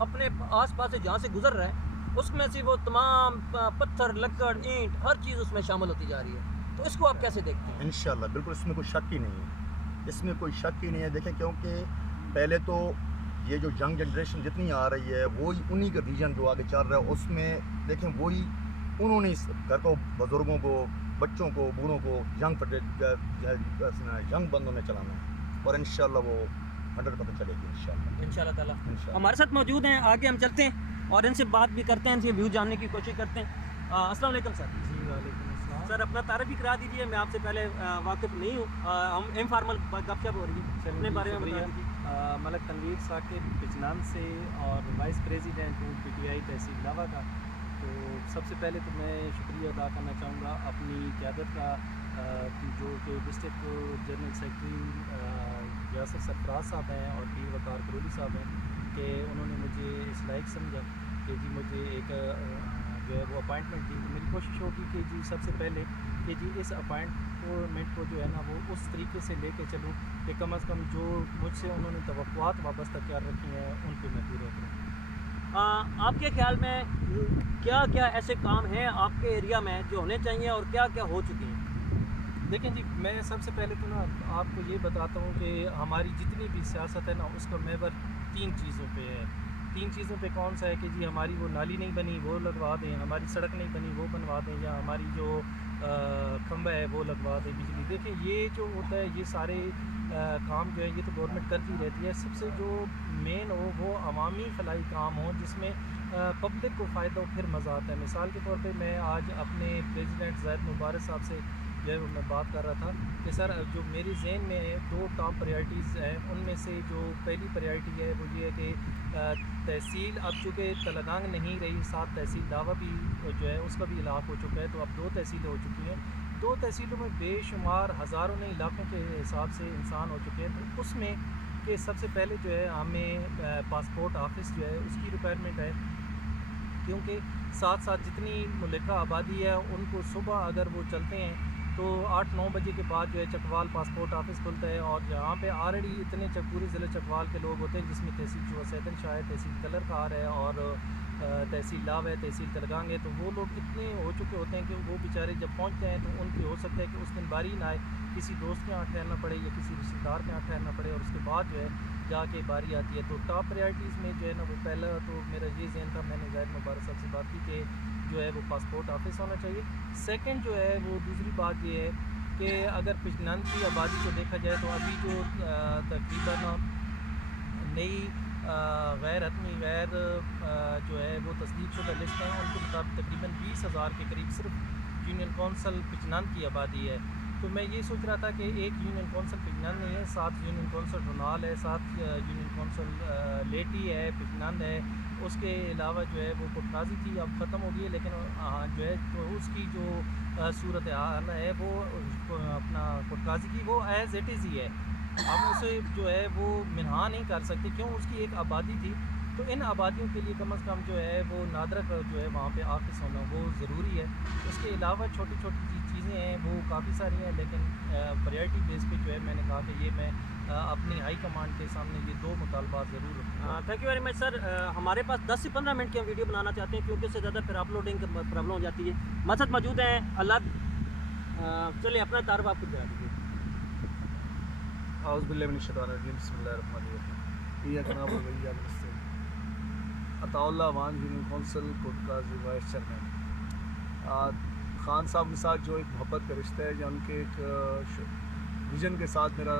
اپنے آس پاس سے جہاں سے گزر رہا ہے اس میں سے وہ تمام پتھر، لکڑ، اینٹ، ہر چیز اس میں شامل ہوتی جا رہی ہے. تو اس کو آپ کیسے دیکھتے ہیں؟ انشاءاللہ بالکل اس میں کوئی شک ہی نہیں ہے، اس میں کوئی شک ہی نہیں ہے. دیکھیں کیونکہ پہلے تو یہ جو ینگ جنریشن جتنی آ رہی ہے وہی انہی کا ویژن جو آگے چل رہا ہے اس میں دیکھیں وہی انہوں نے گھر کو بزرگوں کو، بچوں کو، بوڑھوں کو ینگ بندوں میں چلانا ہے اور انشاءاللہ وہ 100% چلے گی انشاءاللہ. انشاءاللہ تعالیٰ. انشاءاللہ. ہمارے ساتھ موجود ہیں، آگے ہم چلتے ہیں اور ان سے بات بھی کرتے ہیں، ان سے ویو جاننے کی کوشش کرتے ہیں. السلام علیکم سر. جی وعلیکم السلام. سر اپنا تعارف بھی کرا دیجیے، میں آپ سے پہلے واقف نہیں ہوں، ہم انفارمل گپ شپ ہو رہی ہے، اپنے بارے میں بتا دیجیے. ملک تنویر ثاقب بجنان سے اور وائس پریزیڈنٹ ہوں پی ٹی آئی تحصیل لاوا کا. تو سب سے پہلے تو میں شکریہ ادا کرنا چاہوں گا اپنی قیادت کا، جو کہ ڈسٹرکٹ جنرل سیکرٹری یاسر سرفراز صاحب ہیں اور پیر وقار کرولی صاحب ہیں، کہ انہوں نے مجھے اس لائق سمجھا کہ جی مجھے ایک جو ہے وہ اپائنٹمنٹ دی. میری کوشش ہوگی کہ جی سب سے پہلے کہ جی اس اپائنٹمنٹ کو جو ہے نا وہ اس طریقے سے لے کے چلوں کہ کم از کم جو مجھ سے انہوں نے توقعات وابستہ کر رکھی ہیں ان پہ میں پورے کروں. آپ کے خیال میں کیا کیا ایسے کام ہیں آپ کے ایریا میں جو ہونے چاہیے اور کیا کیا ہو چکے ہیں؟ دیکھیں جی، میں سب سے پہلے تو نا آپ کو یہ بتاتا ہوں کہ ہماری جتنی بھی سیاست ہے نا اس کا محور 3 چیزوں پہ ہے. 3 چیزوں پہ کون سا ہے کہ جی ہماری وہ نالی نہیں بنی وہ لگوا دیں، ہماری سڑک نہیں بنی وہ بنوا دیں، یا ہماری جو کھمبا ہے وہ لگوا دیں بجلی. دیکھیں یہ جو ہوتا ہے یہ سارے کام جو ہے یہ تو گورنمنٹ کرتی رہتی ہے. سب سے جو مین ہو وہ عوامی فلاحی کام ہو جس میں پبلک کو فائدہ ہو، پھر مزہ آتا ہے. مثال کے طور پہ میں آج اپنے پریزیڈنٹ زاہد مبارک صاحب سے جو ہے میں بات کر رہا تھا کہ سر جو میرے ذہن میں 2 ٹاپ پریارٹیز ہیں، ان میں سے جو پہلی پریارٹی ہے وہ یہ ہے کہ تحصیل اب چونکہ تلگانگ نہیں رہی، ساتھ تحصیل لاوا بھی جو ہے اس کا بھی علاق ہو چکا ہے، تو اب 2 تحصیلیں ہو چکی ہیں. 2 تحصیلوں میں بے شمار ہزاروں نے علاقوں کے حساب سے انسان ہو چکے ہیں. تو اس میں کہ سب سے پہلے جو ہے ہمیں پاسپورٹ آفس جو ہے اس کی ریکوائرمنٹ ہے، کیونکہ ساتھ ساتھ جتنی ملکہ آبادی ہے ان کو صبح اگر وہ چلتے ہیں تو 8-9 بجے کے بعد جو ہے چکوال پاسپورٹ آفس کھلتا ہے، اور جہاں پہ آلریڈی اتنے پورے ضلع چکوال کے لوگ ہوتے ہیں جس میں تحصیل چوہا سیدن شاہ ہے، تحصیل کلر کار ہے اور تحصیل لاو ہے، تحصیل تلگانگ ہے. تو وہ لوگ اتنے ہو چکے ہوتے ہیں کہ وہ بیچارے جب پہنچتے ہیں تو ان کی ہو سکتا ہے کہ اس دن باری نہ آئے، کسی دوست کے یہاں ٹھہرنا پڑے یا کسی رشتہ دار کے یہاں ٹھہرنا پڑے، اور اس کے بعد جو ہے جا کے باری آتی ہے. تو ٹاپ پریارٹیز میں جو ہے نا وہ پہلا تو میرا یہ ذہن تھا، میں نے زاہد مبارک صاحب سے بات کی کہ جو ہے وہ پاسپورٹ آفس ہونا چاہیے. سیکنڈ جو ہے وہ دوسری بات یہ ہے کہ اگر پچنند کی آبادی کو دیکھا جائے تو ابھی جو تقریباً نئی غیر حتمی غیر جو ہے وہ تصدیق شدہ لسٹ ہیں، ان کے مطابق تقریباً 20,000 کے قریب صرف یونین کونسل پچنند کی آبادی ہے. تو میں یہ سوچ رہا تھا کہ ایک یونین کونسل پچنند نہیں ہے، 7 یونین کونسل رونال ہے، 7 یونین کونسل لیٹی ہے، پچنند ہے. اس کے علاوہ جو ہے وہ کوٹکازی تھی، اب ختم ہو گئی ہے، لیکن جو ہے تو اس کی جو صورت حال ہے وہ اپنا کوٹکازی کی وہ ایز اٹ از ہی ہے. ہم اسے جو ہے وہ منہا نہیں کر سکتے، کیوں اس کی ایک آبادی تھی. تو ان آبادیوں کے لیے کم از کم جو ہے وہ نادرک جو ہے وہاں پہ آفس ہونا وہ ضروری ہے. اس کے علاوہ چھوٹی چھوٹی چیزیں ہیں وہ کافی ساری ہیں، لیکن پریارٹی بیس پہ جو ہے میں نے کہا کہ یہ میں اپنی ہائی کمانڈ کے سامنے یہ 2 مطالبات ضرور رکھوں گا. تھینک یو ویری مچ سر. ہمارے پاس 10 سے 15 منٹ کی ہم ویڈیو بنانا چاہتے ہیں کیونکہ اس سے زیادہ پھر اپلوڈنگ کا پرابلم ہو جاتی ہے. ہمارے ساتھ موجود ہیں اللہ. چلیے اپنا تعارف آپ کو بتا دیجیے. اعوذ باللہ من الشیطان الرجیم، بسم اللہ الرحمن الرحیم. ایاک نعبد و ایاک نستعین. عطاء اللہ وان union council Kotkazi vice chairman. خان صاحب کے ساتھ جو ایک محبت کا رشتہ ہے یا ان کے ایک ویژن کے ساتھ میرا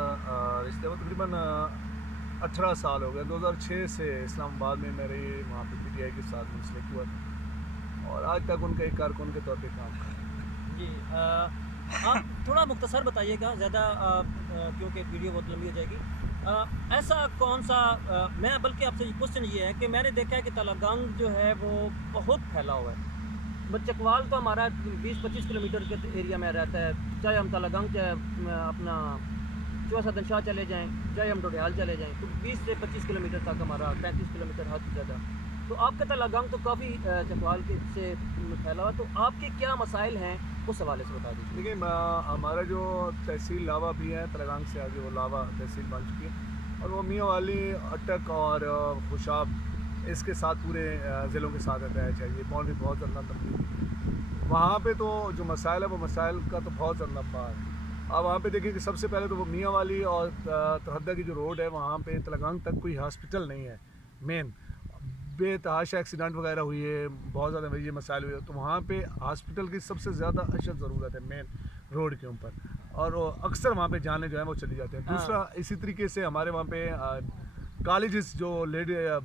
رشتہ ہے، وہ تقریباً 18 سال ہو گئے. 2006 سے اسلام آباد میں میرے وہاں پہ پی ٹی آئی کے ساتھ منسلک ہوا تھا اور آج تک ان کا ایک کارکن کے طور پہ کام کر رہا ہوں. جی آپ تھوڑا مختصر بتائیے گا، زیادہ کیونکہ ویڈیو بہت لمبی ہو جائے گی. ایسا کون سا میں بلکہ آپ سے کوشچن یہ ہے کہ میں نے دیکھا ہے کہ تلگانگ جو ہے وہ بہت پھیلا ہوا ہے. چکوال تو ہمارا 20-25 کلومیٹر کے ایریا میں رہتا ہے، چاہے ہم تلگانگ چاہے اپنا چوہا سیدن شاہ چلے جائیں، چاہے ہم ڈوڈیال چلے جائیں، تو 20 سے 25 کلومیٹر تک ہمارا 35 کلومیٹر حد زیادہ. تو آپ کا تلگنگ تو کافی چکوال کے سے پھیلا ہوا، تو آپ کے کیا مسائل ہیں اس حوالے سے بتا دیجیے. دیکھیے ہمارا جو تحصیل لاوا بھی ہے تلگنگ سے آگے وہ لاوا تحصیل بن چکی ہے، اور وہ میاں والی اٹک اور خوشاب اس کے ساتھ پورے ضلعوں کے ساتھ رہنا چاہیے. باؤنڈری بہت زیادہ لمبی وہاں پہ، تو جو مسائل ہے وہ مسائل کا تو بہت زیادہ لمبا ہے. اب وہاں پہ دیکھیں کہ سب سے پہلے تو وہ میاں والی اور ترہدہ کی جو روڈ ہے وہاں پہ تلگنگ تک کوئی ہاسپٹل نہیں ہے. مین بے تحاشا ایکسیڈنٹ وغیرہ ہوئی ہے، بہت زیادہ یہ مسائل ہوئے، تو وہاں پہ ہاسپٹل کی سب سے زیادہ اشد ضرورت ہے مین روڈ کے اوپر، اور اکثر وہاں پہ جانے جو ہیں وہ چلی جاتے ہیں. دوسرا اسی طریقے سے ہمارے وہاں پہ کالجز جو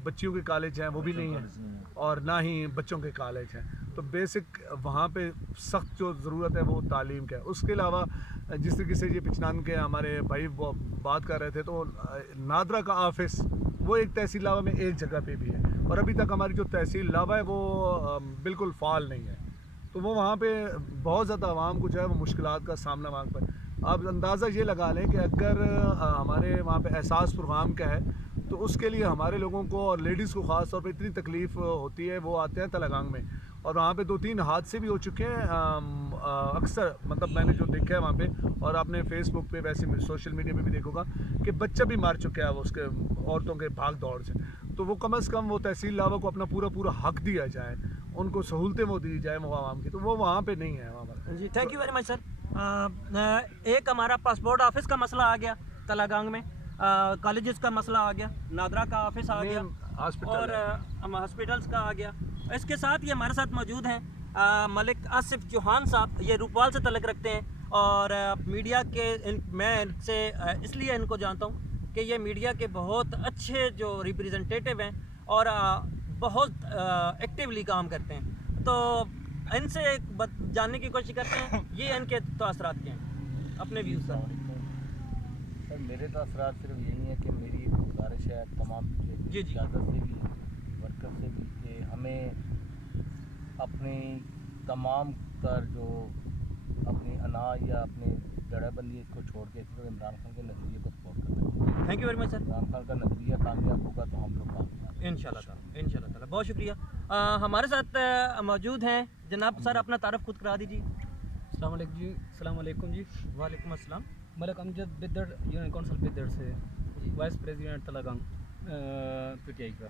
بچیوں کے کالج ہیں وہ بھی نہیں ہیں، اور نہ ہی بچوں کے کالج ہیں. تو بیسک وہاں پہ سخت جو ضرورت ہے وہ تعلیم کا ہے. اس کے علاوہ جس طریقے سے یہ پچنان کے ہمارے بھائی بات کر رہے تھے، تو نادرا کا آفس وہ ایک تحصیل لاوا میں ایک جگہ پہ بھی ہے، اور ابھی تک ہماری جو تحصیل لاوا ہے وہ بالکل فعال نہیں ہے. تو وہ وہاں پہ بہت زیادہ عوام کو جو ہے وہ مشکلات کا سامنا وہاں پر. آپ اندازہ یہ لگا لیں کہ اگر ہمارے وہاں پہ احساس پروگرام کا ہے تو اس کے لیے ہمارے لوگوں کو اور لیڈیز کو خاص طور پہ اتنی تکلیف ہوتی ہے. وہ آتے ہیں تلگنگ میں، اور وہاں پہ 2-3 حادثے بھی ہو چکے ہیں اکثر، مطلب میں نے جو دیکھا ہے وہاں پہ، اور آپ نے فیس بک پہ ویسے سوشل میڈیا پہ بھی دیکھو گا کہ بچہ بھی مار چکا ہے وہ اس کے عورتوں کے بھاگ دوڑ سے. تو وہ کم از کم وہ تحصیل لاوا کو اپنا پورا حق دیا جائے، ان کو سہولتیں وہ دی جائیں وہ عوام کی، تو وہ وہاں پہ نہیں ہے وہاں پر. جی تھینک یو ویری مچ سر. ایک ہمارا پاسپورٹ آفس کا مسئلہ آ گیا تلگنگ میں، کالجز کا مسئلہ آ گیا، نادرا کا آفس آ گیا، اور ہاسپٹلس کا آ گیا. اس کے ساتھ یہ ہمارے ساتھ موجود ہیں ملک آصف چوہان صاحب، یہ روپوال سے تعلق رکھتے ہیں، اور میڈیا کے میں ان سے اس لیے ان کو جانتا ہوں کہ یہ میڈیا کے بہت اچھے جو ریپریزنٹیٹیو ہیں، اور بہت ایکٹیولی کام کرتے ہیں. تو ان سے جاننے کی کوشش کرتے ہیں یہ ان کے تاثرات کیا ہیں، اپنے ویوز سر. سر میرے تاثرات صرف یہی ہے کہ میری ایک گزارش ہے تمام جی قیادت سے بھی ورکر سے بھی کہ ہمیں اپنی تمام تر جو اپنی انا یا اپنی جڑہ بندی اس کو چھوڑ کے اس وقت عمران خان کے نظریے کو سپورٹ کرنا چاہیے. تھینک یو ویری مچ سر. عمران خان کا نظریہ کامیاب ہوگا تو ہم لوگ کامیاب ان شاء اللہ تعالیٰ، ان شاء اللہ تعالیٰ. بہت شکریہ. ہمارے ساتھ موجود ہیں جناب سر، اپنا تعارف خود کرا دیجیے. السلام علیکم جی. السلام علیکم جی. وعلیکم السلام. ملک امجد بدڑ یونین کونسل بدڑ سے vice president Talagang P T I کا.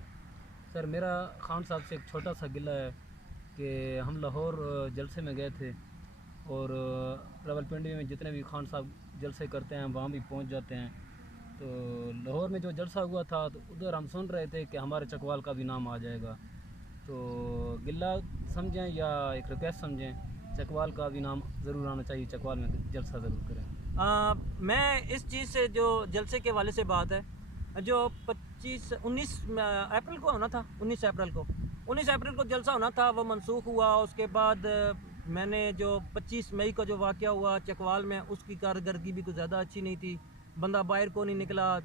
سر میرا خان صاحب سے ایک چھوٹا سا گلہ ہے کہ ہم لاہور جلسے میں گئے تھے، اور راولپنڈی میں جتنے بھی خان صاحب جلسے کرتے ہیں وہاں بھی پہنچ جاتے ہیں. تو لاہور میں جو جلسہ ہوا تھا تو ادھر ہم سن رہے تھے کہ ہمارے چکوال کا بھی نام آ جائے گا. تو گلہ سمجھیں یا ایک ریکویسٹ سمجھیں، چکوال کا بھی نام ضرور آنا چاہیے، چکوال میں جلسہ ضرور کریں. میں اس چیز سے جو جلسے کے والے سے بات ہے، جو 19 اپریل کو ہونا تھا، 19 اپریل کو جلسہ ہونا تھا، وہ منسوخ ہوا. اس کے بعد میں نے جو 25 مئی کو جو واقعہ ہوا چکوال میں، اس کی کارکردگی بھی کچھ زیادہ اچھی نہیں تھی. بندہ باہر کو نہیں نکلا،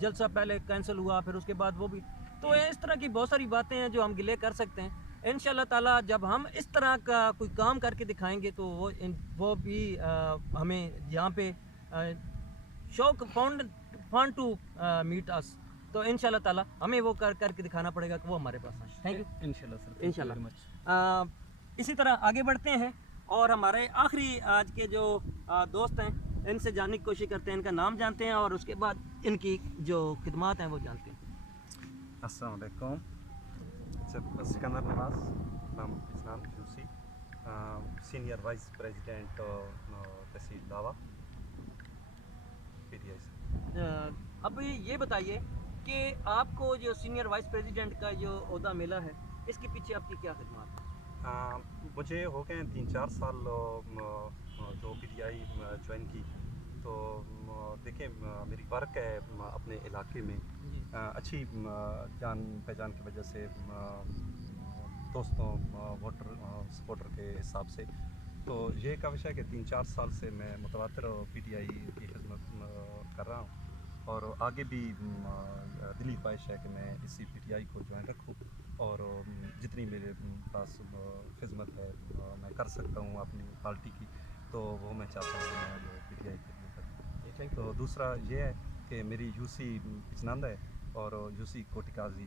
جلسہ پہلے کینسل ہوا، پھر اس کے بعد وہ بھی. تو اس طرح کی بہت ساری باتیں ہیں جو ہم گلے کر سکتے ہیں. انشاءاللہ تعالیٰ جب ہم اس طرح کا کوئی کام کر کے دکھائیں گے تو وہ بھی ہمیں یہاں پہ شوق فان ٹو میٹ اس. تو انشاءاللہ تعالیٰ ہمیں وہ کر کے دکھانا پڑے گا کہ وہ ہمارے پاس آئیں. Thank you. انشاءاللہ سر. انشاءاللہ. اسی طرح آگے بڑھتے ہیں اور ہمارے آخری آج کے جو دوست ہیں ان سے جاننے کی کوشش کرتے ہیں، ان کا نام جانتے ہیں اور اس کے بعد ان کی جو خدمات ہیں وہ جانتے ہیں. السلام علیکم. سکندر نواز، نام اسلام یوسی، سینئر وائس پریزیڈنٹ تحصیل لاوا پی ٹی آئی سے. اب یہ بتائیے کہ آپ کو جو سینئر وائس پریزیڈنٹ کا جو عہدہ ملا ہے، اس کے پیچھے آپ کی کیا خدمات ہیں؟ مجھے ہو گئے 3-4 سال جو پی ٹی آئی جوائن کی. تو دیکھیں میری ورک ہے اپنے علاقے میں اچھی جان پہچان کی وجہ سے دوستوں ووٹر سپورٹر کے حساب سے. تو یہ کاوش ہے کہ 3-4 سال سے میں متواتر پی ٹی آئی کی خدمت کر رہا ہوں، اور آگے بھی دلی خواہش ہے کہ میں اسی پی ٹی آئی کو جوائن رکھوں، اور جتنی میرے پاس خدمت ہے میں کر سکتا ہوں اپنی پارٹی کی، تو وہ میں چاہتا ہوں کہ میں پی ٹی آئی کی خدمت کروں. تو دوسرا یہ ہے کہ میری یو سی پچنند ہے اور یو سی کوٹی قاضی